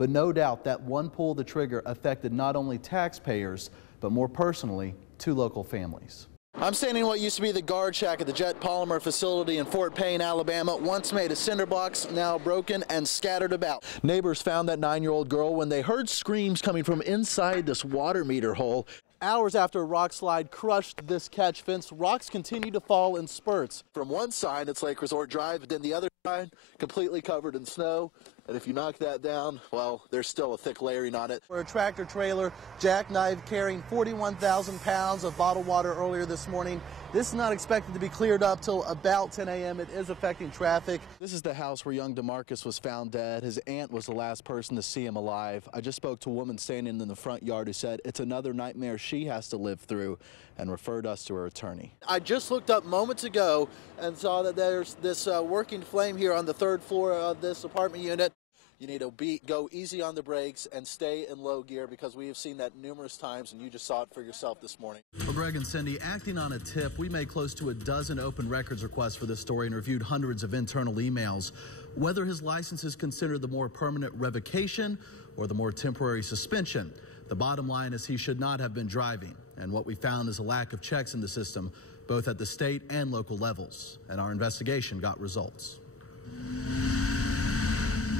But no doubt that one pull of the trigger affected not only taxpayers, but more personally, 2 local families. I'm standing in what used to be the guard shack at the Jet Polymer facility in Fort Payne, Alabama. Once made of cinder blocks, now broken and scattered about. Neighbors found that 9-year-old girl when they heard screams coming from inside this water meter hole. Hours after a rock slide crushed this catch fence, rocks continue to fall in spurts. From one side, it's Lake Resort Drive, but then the other side, completely covered in snow. And if you knock that down, well, there's still a thick layering on it. For a tractor trailer jackknife carrying 41,000 pounds of bottled water earlier this morning. This is not expected to be cleared up till about 10 a.m. It is affecting traffic. This is the house where young DeMarcus was found dead. His aunt was the last person to see him alive. I just spoke to a woman standing in the front yard who said it's another nightmare she has to live through and referred us to her attorney. I just looked up moments ago and saw that there's this working flame here on the 3rd floor of this apartment unit. You need to go easy on the brakes and stay in low gear because we have seen that numerous times and you just saw it for yourself this morning. Well, Greg and Cindy, acting on a tip, we made close to a dozen open records requests for this story and reviewed hundreds of internal emails. Whether his license is considered the more permanent revocation or the more temporary suspension, the bottom line is he should not have been driving. And what we found is a lack of checks in the system, both at the state and local levels. And our investigation got results.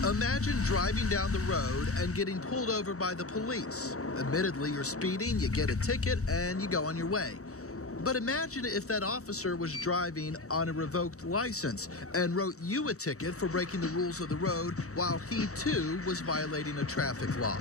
Imagine driving down the road and getting pulled over by the police. Admittedly, you're speeding, you get a ticket, and you go on your way. But imagine if that officer was driving on a revoked license and wrote you a ticket for breaking the rules of the road while he, too, was violating a traffic law.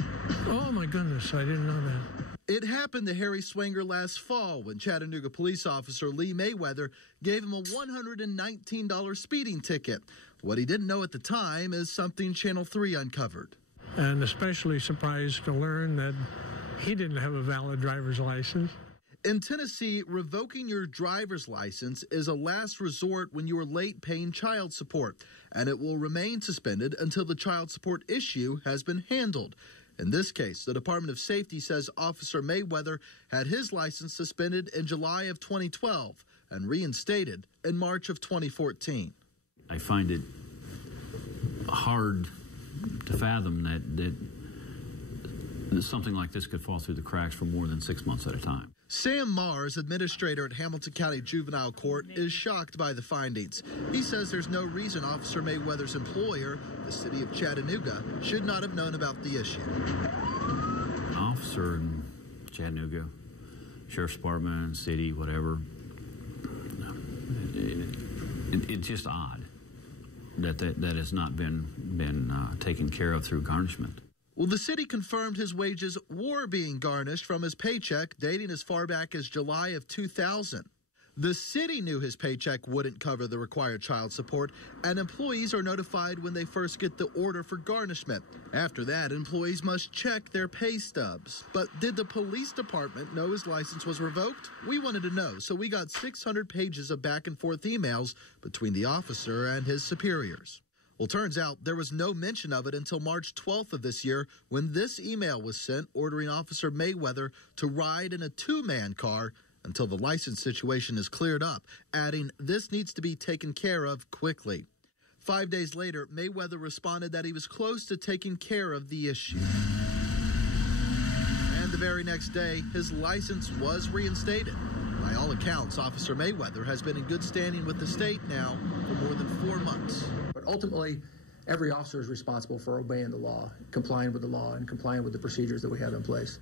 Oh, my goodness, I didn't know that. It happened to Harry Swanger last fall when Chattanooga police officer Lee Mayweather gave him a $119 speeding ticket. What he didn't know at the time is something Channel 3 uncovered. And especially surprised to learn that he didn't have a valid driver's license. In Tennessee, revoking your driver's license is a last resort when you are late paying child support, and it will remain suspended until the child support issue has been handled. In this case, the Department of Safety says Officer Mayweather had his license suspended in July of 2012 and reinstated in March of 2014. I find it hard to fathom that something like this could fall through the cracks for more than 6 months at a time. Sam Mars, administrator at Hamilton County Juvenile Court, is shocked by the findings. He says there's no reason Officer Mayweather's employer, the city of Chattanooga, should not have known about the issue. An officer in Chattanooga, Sheriff's Department, city, whatever, it's just odd that has not been taken care of through garnishment. Well, the city confirmed his wages were being garnished from his paycheck dating as far back as July of 2000. The city knew his paycheck wouldn't cover the required child support, and employees are notified when they first get the order for garnishment. After that, employees must check their pay stubs. But did the police department know his license was revoked? We wanted to know, so we got 600 pages of back and forth emails between the officer and his superiors. Well, turns out there was no mention of it until March 12th of this year when this email was sent ordering Officer Mayweather to ride in a 2-man car until the license situation is cleared up, adding this needs to be taken care of quickly. 5 days later, Mayweather responded that he was close to taking care of the issue. And the very next day, his license was reinstated. By all accounts, Officer Mayweather has been in good standing with the state now for more than 4 months. But ultimately, every officer is responsible for obeying the law, complying with the law, and complying with the procedures that we have in place.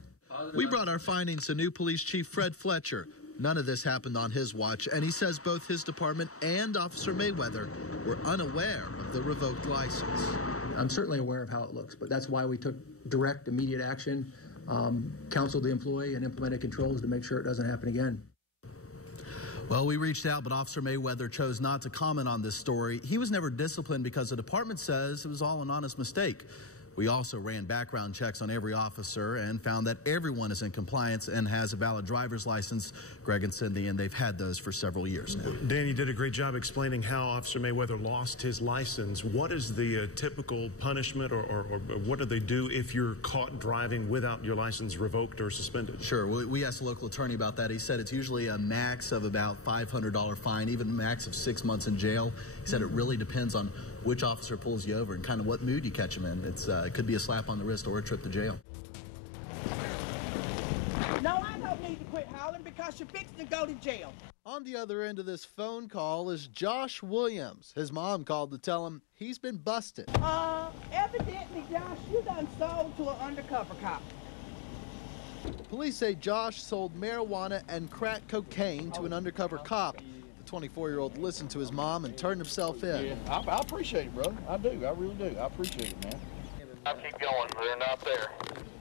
We brought our findings to new police chief Fred Fletcher. None of this happened on his watch, and he says both his department and Officer Mayweather were unaware of the revoked license. I'm certainly aware of how it looks, but that's why we took direct, immediate action, counseled the employee, and implemented controls to make sure it doesn't happen again. Well, we reached out, but Officer Mayweather chose not to comment on this story. He was never disciplined because the department says it was all an honest mistake. We also ran background checks on every officer and found that everyone is in compliance and has a valid driver's license, Greg and Cindy, and they've had those for several years now. Dan, you did a great job explaining how Officer Mayweather lost his license. What is the typical punishment or what do they do if you're caught driving without your license revoked or suspended? Sure. We asked the local attorney about that. He said it's usually a max of about $500 fine, even a max of 6 months in jail. He said it really depends on which officer pulls you over and kind of what mood you catch them in. It could be a slap on the wrist or a trip to jail. No, I don't need to quit hollering because you're fixing to go to jail. On the other end of this phone call is Josh Williams. His mom called to tell him he's been busted. Evidently, Josh, you done sold to an undercover cop. Police say Josh sold marijuana and crack cocaine to an undercover cop. The 24-year-old listened to his mom and turned himself in. Yeah, I appreciate it, brother. I do. I really do. I appreciate it, man. I'll keep going. They're not there.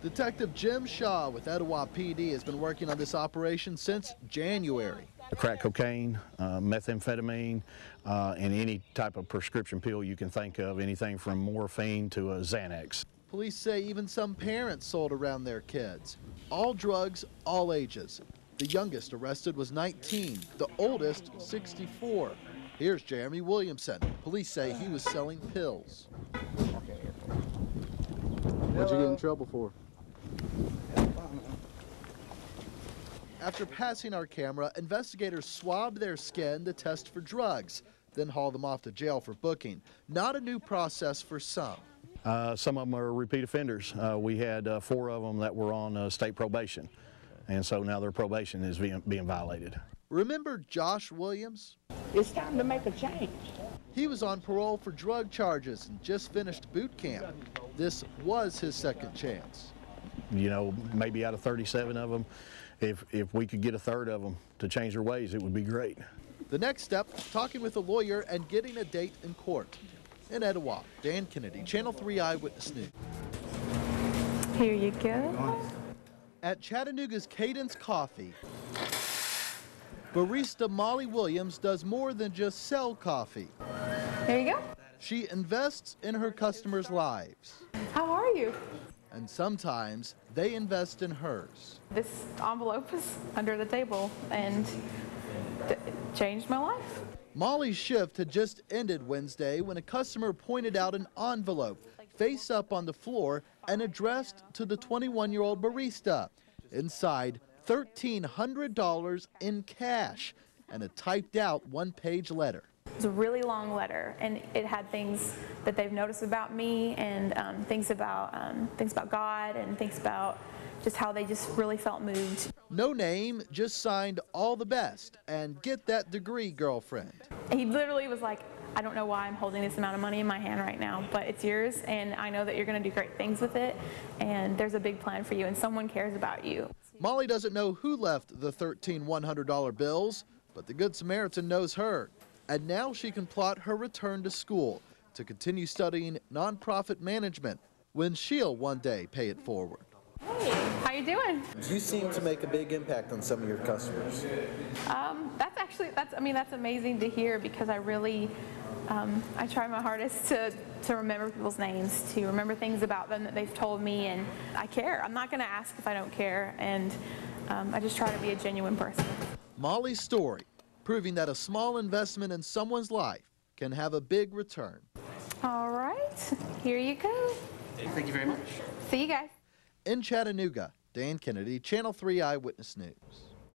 Detective Jim Shaw with Etowah PD has been working on this operation since January. Crack cocaine, methamphetamine, and any type of prescription pill you can think of, anything from morphine to a Xanax. Police say even some parents sold around their kids. All drugs, all ages. The youngest arrested was 19, the oldest 64. Here's Jeremy Williamson. Police say he was selling pills. What'd you get in trouble for? After passing our camera, investigators swabbed their skin to test for drugs, then haul them off to jail for booking. Not a new process for some. Some of them are repeat offenders. We had 4 of them that were on state probation, and so now their probation is being violated. Remember Josh Williams? It's time to make a change. He was on parole for drug charges and just finished boot camp. This was his second chance. You know, maybe out of 37 of them, if we could get a third of them to change their ways, it would be great. The next step, talking with a lawyer and getting a date in court. In Etowah, Dan Kennedy, Channel 3 Eyewitness News. Here you go. At Chattanooga's Cadence Coffee, barista Molly Williams does more than just sell coffee. There you go. She invests in her customers' lives. How are you? And sometimes they invest in hers. This envelope is under the table and it changed my life. Molly's shift had just ended Wednesday when a customer pointed out an envelope face up on the floor and addressed to the 21-year-old barista. Inside, $1,300 in cash and a typed out one-page letter. It was a really long letter, and it had things that they've noticed about me, and things about God, and things about just how they just really felt moved. No name, just signed all the best and get that degree, girlfriend. He literally was like, I don't know why I'm holding this amount of money in my hand right now, but it's yours, and I know that you're going to do great things with it, and there's a big plan for you, and someone cares about you. Molly doesn't know who left the 13 $100 bills, but the Good Samaritan knows her. And now she can plot her return to school to continue studying nonprofit management when she'll one day pay it forward. Hey, how you doing? You seem to make a big impact on some of your customers. That's amazing to hear, because I really, I try my hardest to remember people's names, to remember things about them that they've told me, and I care. I'm not going to ask if I don't care, and I just try to be a genuine person. Molly's story, proving that a small investment in someone's life can have a big return. All right, here you go. Thank you very much. See you guys. In Chattanooga, Dan Kennedy, Channel 3 Eyewitness News.